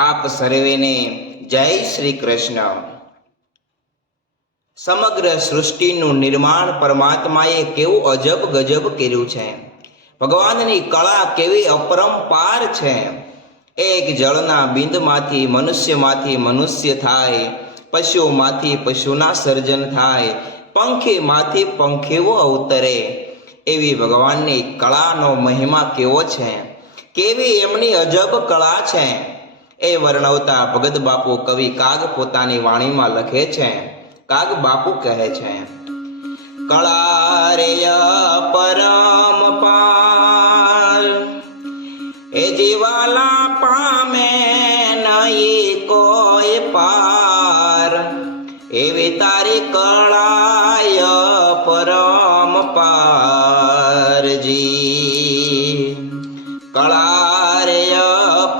આપ સર્વેને જય શ્રી કૃષ્ણ। સમગ્ર સૃષ્ટિનું નિર્માણ પરમાત્માએ કેવું અજબ ગજબ કર્યું છે। ભગવાનની કળા કેવી અપરંપાર છે। એક જળના બિંદમાંથી મનુષ્ય થાય, પશુમાંથી પશુના સર્જન થાય, પંખીમાંથી પંખીઓ અવતરે। એવી ભગવાનની કળાનો મહિમા કેવો છે, કેવી એમની અજબ કળા છે એ વર્ણવતા ભગત બાપુ કવિ કાગ પોતાની વાણીમાં લખે છે। કાગ બાપુ કહે છે, કળા રે પરમપાર, એ જીવાલા પામે નહીં કોઈ પાર। એવી તારી કળાય પરમપારજી। કળા રે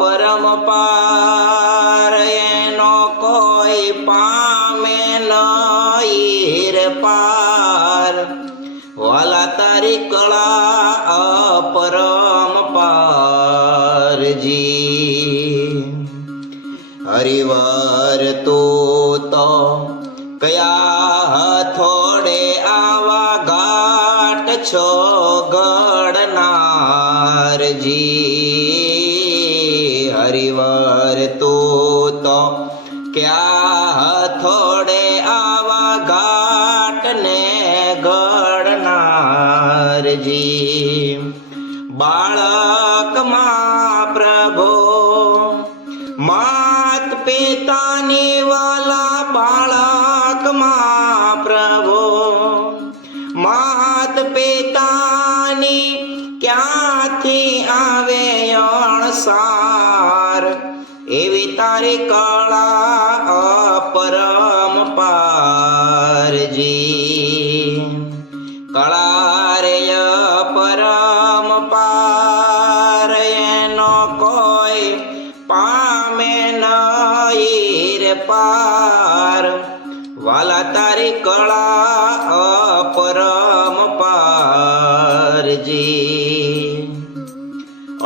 પરમપાર, એનો કોઈ પામે નહીં રે પાર। વાલા તારી કળા અપરંપારજી। હરિવર તું તો કયા હથોડે આવા ઘાટ છો ઘડનારજી। હરિવર તું તો ક્યા હથોડે આવા ઘાટ ને ઘડનારજી। બાળકમાં પ્રભુ માત પિતાની વાલા, બાળકમાં પ્રભુ માત પિતાની ક્યાંથી આવે અણસાર। એવી તારી કળા અપરંપારજી। કળા રે પરમપાર, એનો કોઈ પામે નહીં રે પાર। વાલા તારી કળા અપરંપારજી।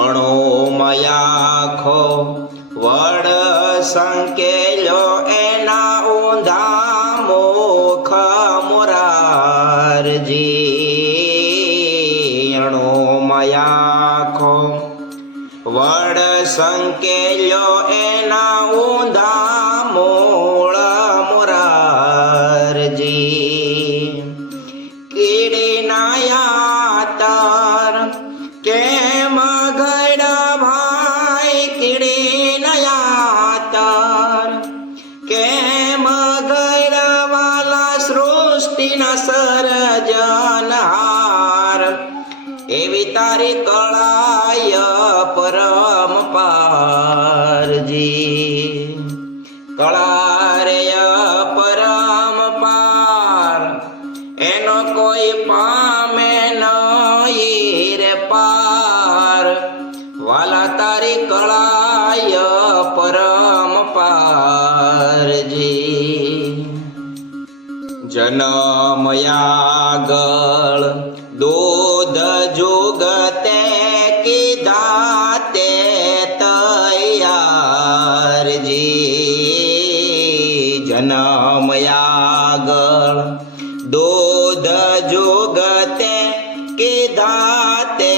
અણોમયાખો વડ સંકેલો, એના ઊંધા મુખ મોરારજી। અણોમયાખો વડ સંકેલો, એના ઊંધા મૂળ મોરારજી। કીડીના યાતર કેમ ઘડા ભાઈ, કીડીના યાતર કેમ ઘડા વાલા, સૃષ્ટિના સર્જનહાર। એવી તારી કળાય પરમપારજી। કળા રે પરમપાર, એનો કોઈ પામે નહીં રે પાર। વાલા તારી કળાય પરમપારજી। જન્મયાગળ દૂધ જુગતે કીધા તે તૈયારજી। જન્મયાગળ દૂધ જુગતે કીધા તે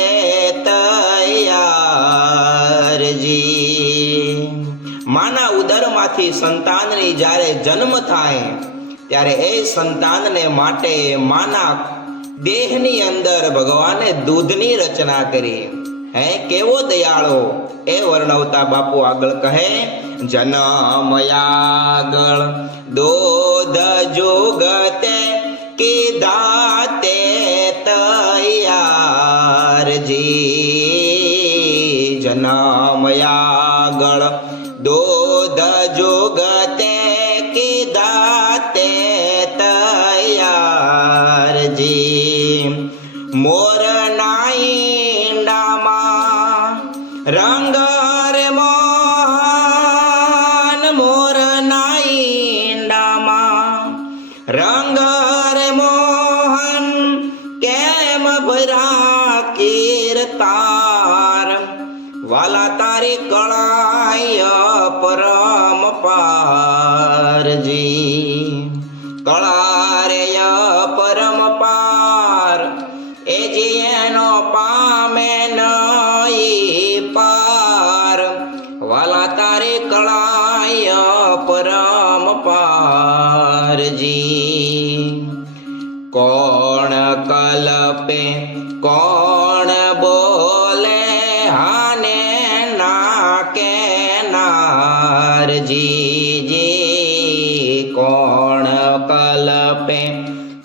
તૈયારજી। માના ઉદરમાંથી સંતાનની જ્યારે જન્મ થાય ત્યારે એ સંતાનને માટે માના દેહની અંદર ભગવાને દૂધની રચના કરી। હે કેવો દયાળો એ વર્ણવતા બાપુ આગળ કહે, જન્મયાગળ દૂધ જુગતે કીધા તે તૈયારજી। જન્મયાગળ દૂધ જુગતે કીધા તે તૈયારજી। મોરના ઈંડામાં રંગ રે મોહન, મોરના ઈંડામાં રંગ રે મોહન, કેમ ભરા કીર્તાર। વાલા તારી કળાય જી કળા રે પરમ પાર એ જેનો પામે નહીં પાર વાલા તારે કળાય પરમ પારજી કોણ કલ્પે કોણ બોલે હાને ના કેનારજી કોણ કલ્પે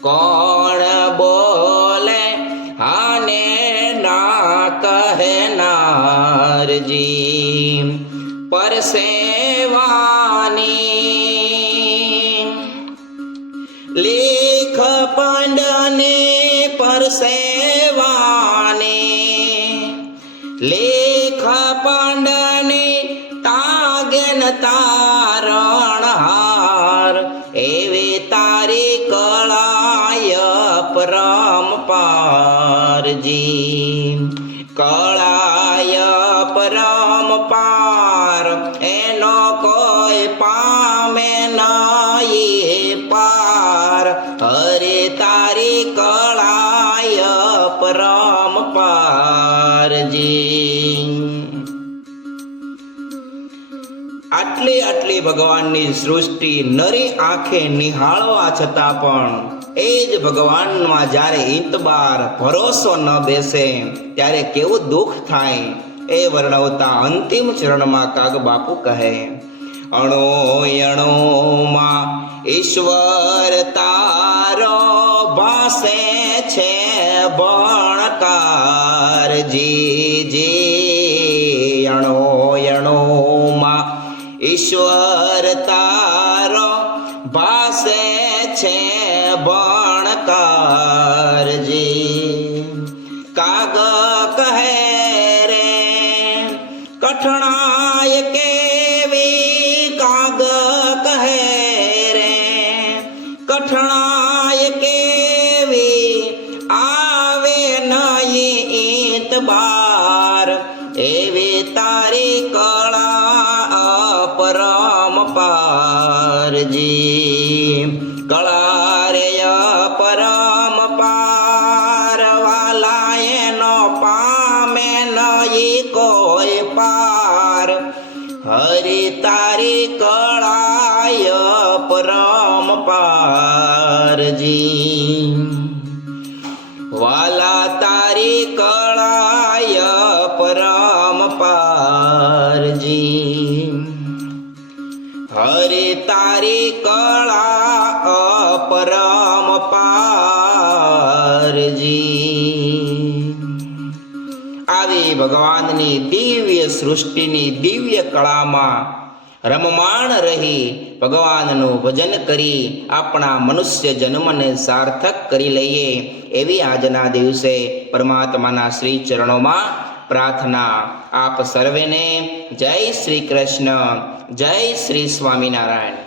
કોણ બોલે હાને ના કહેનારજી પરસેવાની લેખ પાંડને પરસેવાને લેખ પાંડને તાગન તારણ હાર એવી તારી કળાય પરમ પારજી કળાય પરમ પાર એનો કોઈ પામે નહીં પાર હરે તારી કળાય પરમ પારજી આટલી ભગવાનની સૃષ્ટિ નરી આંખે નિહાળવા છતાં પણ એ જ ભગવાનમાં જ્યારે ઇંતબાર ભરોસો ન બેસે ત્યારે કેવું દુઃખ થાય એ વર્ણવતા અંતિમ ચરણમાં કાગ બાપુ કહે અણો અણોમાં ઈશ્વર તારો ભાસે છે ભણકારજી અણો અણોમાં ઈશ્વર તારો ભાસે છે ભણકારજી કાગ કહે રે કઠણાય કેવી કાગ કહે રે કઠણાય કેવી આવે નહીં ઇતબાર એવી તારી કળા પરમ પારજી કળા રે પરમ પાર વાલા એનો પામે નહીં કોઈ પાર હરી તારી કળાય પરમ પારજી વાલા તારી કળાય પરમ પારજી હરે તારી કળા પરમ પારજી આવી ભગવાનની દિવ્ય સૃષ્ટિની દિવ્ય કળામાં રમમાણ રહી ભગવાનનું ભજન કરી આપણા મનુષ્ય જન્મને સાર્થક કરી લઈએ એવી આજના દિવસે પરમાત્માના શ્રી ચરણોમાં પ્રાર્થના આપ સર્વેને જય શ્રી કૃષ્ણ જય શ્રી સ્વામિનારાયણ